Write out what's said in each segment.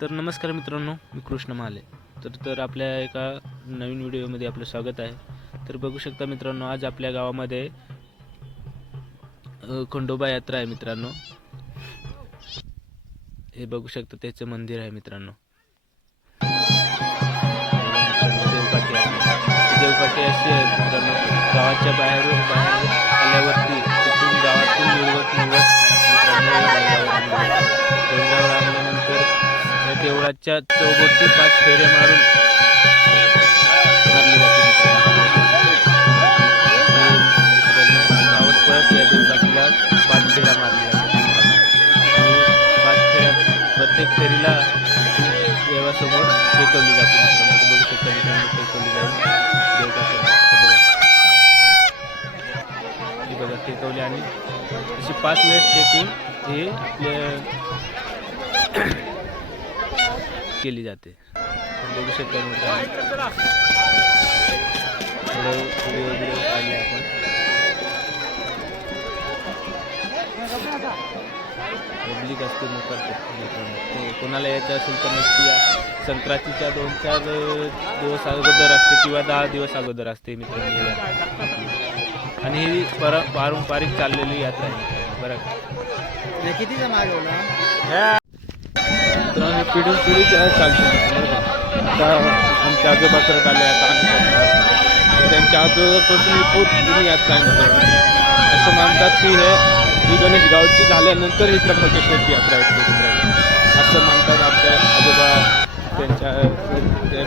तर नमस्कार मित्रांनो, मी कृष्ण महाले. तर आपल्या एका नवीन व्हिडिओमध्ये आपलं स्वागत आहे. तर बघू शकता मित्रांनो, आज आपल्या गावामध्ये खंडोबा यात्रा आहे मित्रांनो. हे बघू शकता त्याचं मंदिर आहे मित्रांनो. देवकाठी आहे. देवकाठी अशी आहे मित्रांनो, गावाच्या बाहेर आल्यावरती तिथून गावातून मिरवत मित्रांनो डोंगरावर आणल्यानंतर या देवळाच्या चौभोवती 5 फेऱ्या मारली जाते गावात परत या देवकाठीला 5 फेऱ्या मारल्या जातात आणि 5 फेऱ्या प्रत्येक फेरीला देवासमोर टेकवली जाते मित्रांनो. बघू शकता मित्रांनो, टेकवली जाईल देवकाठीला. हे बघा टेकवली आणि अशी 5 वेळेस टेकून हे आपल्या केली जाते. बघू शकता मित्रांनो, व्हिडिओ काढले आपण. पब्लिक असते मित्रांनो. कोणाला यायचं असेल तर नक्की या. संक्रांतीच्या 2-4 दिवस अगोदर असते किंवा 10 दिवस अगोदर असते मित्रांनो. आणि ही पारंपरिक चाललेली यात्रा आहे बरं. कितीचा माग होणार मित्रांनो, पिढी चालते. आता आमच्या आजोबा करत आले, आता आम्ही करणार. तर त्यांच्या आजोबापासून खूप जुनी यात्रा आहे मित्रांनो. असं मानतात की ही गणेश गावची झाल्यानंतर ही त्र्यंबकेश्वरची यात्रा आहे असं मानतात आमच्या आजोबा. त्यांच्या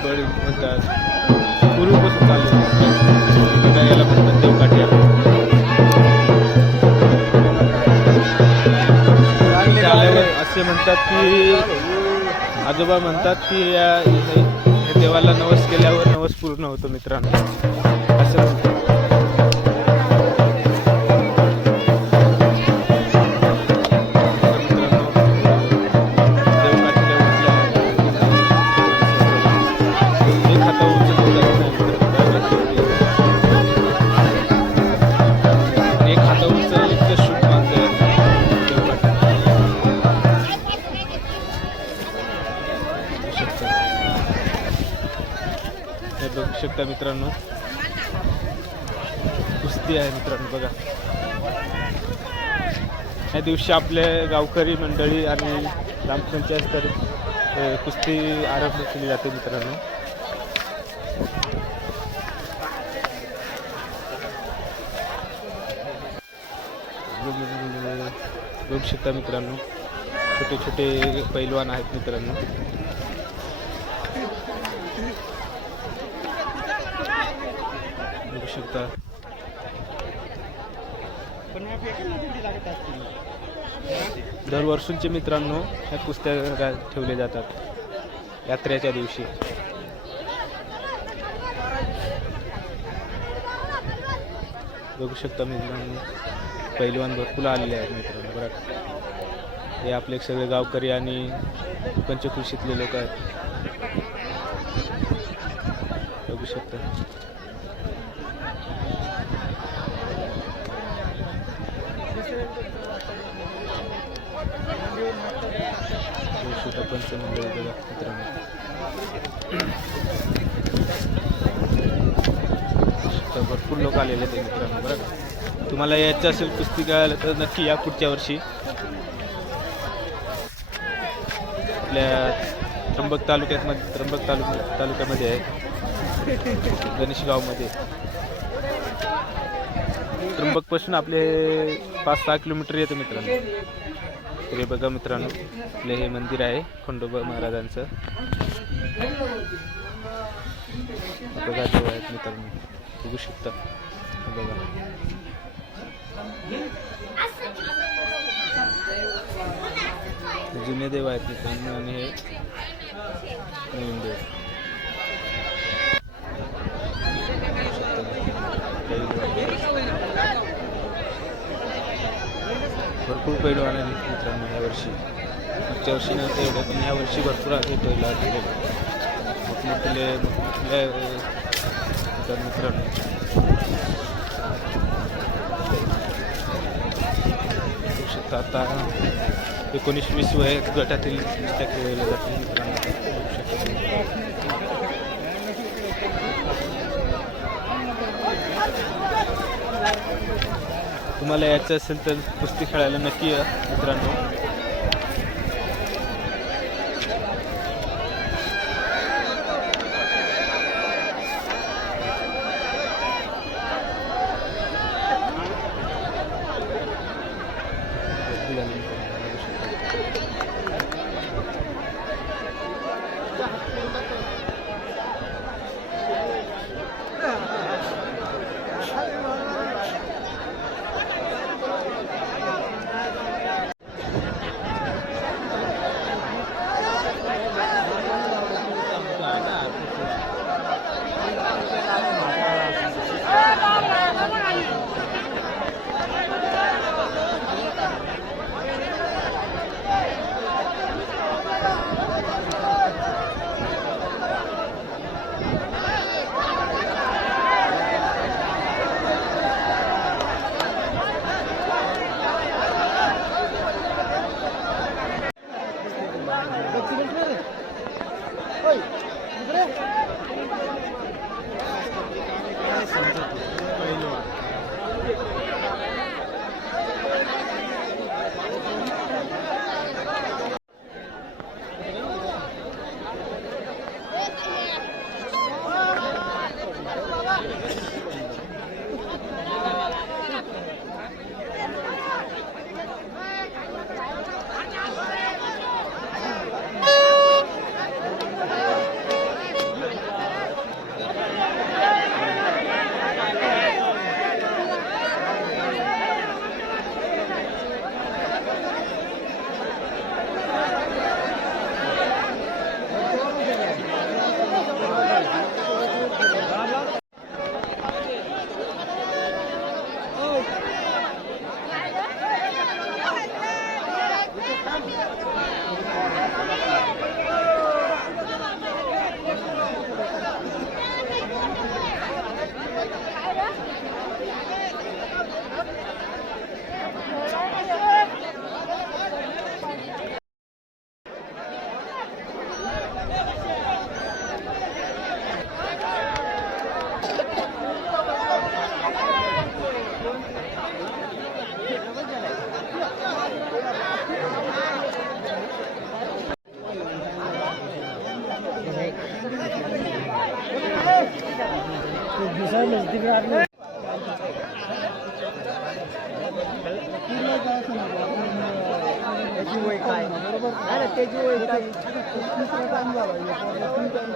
बळी म्हणतात पूर्वीपासून चालले याला म्हणतात देवकाठी. असे म्हणतात की आजोबा म्हणतात की या देवाला नवस केल्यावर नवस पूर्ण होतो मित्रांनो असं म्हणतात. बघू शकता मित्रांनो, कुस्ती आहे मित्रांनो. बघा या दिवशी आपले गावकरी मंडळी आणि ग्रामपंचायत तर कुस्ती आरंभ केली जाते मित्रांनो. बघू शकता मित्रांनो, छोटे छोटे पैलवान आहेत मित्रांनो. बघू शकता दरवर्षीचे मित्रांनो ह्या कुस्त्या ठेवले जातात यात्रेच्या दिवशी. बघू शकता मित्रांनो, पैलवान भरपूर आलेले आहेत मित्रांनो. बरं, हे आपले सगळे गावकरी आणि पंचकृषीतले लोक आहेत. बघू शकता पंचमंडळी बघा मित्रांनो. भरपूर लोक आलेले आहेत मित्रांनो. बरं, तुम्हाला यायचं असेल कुस्ती करायला तर नक्की या पुढच्या वर्षी आपल्या त्र्यंबक तालुक्यामध्ये आहे, गणेशगावमध्ये. त्र्यंबकपासून आपले 5-6 किलोमीटर येतं मित्रांनो. तर हे बघा मित्रांनो, आपले हे मंदिर आहे खंडोबा महाराजांचं. बघा देव आहेत मित्रांनो, बघू शकता. बघा जुने देव आहेत मित्रांनो आणि हे नवीन देव. भरपूर पैलवान आहेत मित्रांनो यावर्षी. मागच्या वर्षी नव्हते एवढे, पण यावर्षी भरपूर आहे पैलवान मोठमोठे मित्रांनो. आता 19-20 वय गटातील त्या खेळल्या जातील मित्रांनो. तुम्हाला यायचं असेल तर कुस्ती खेळायला नक्की या मित्रांनो. त्याची वय काय बरोबर नाही त्याची वय काय तिसरा टाइम झाला तीन टाइम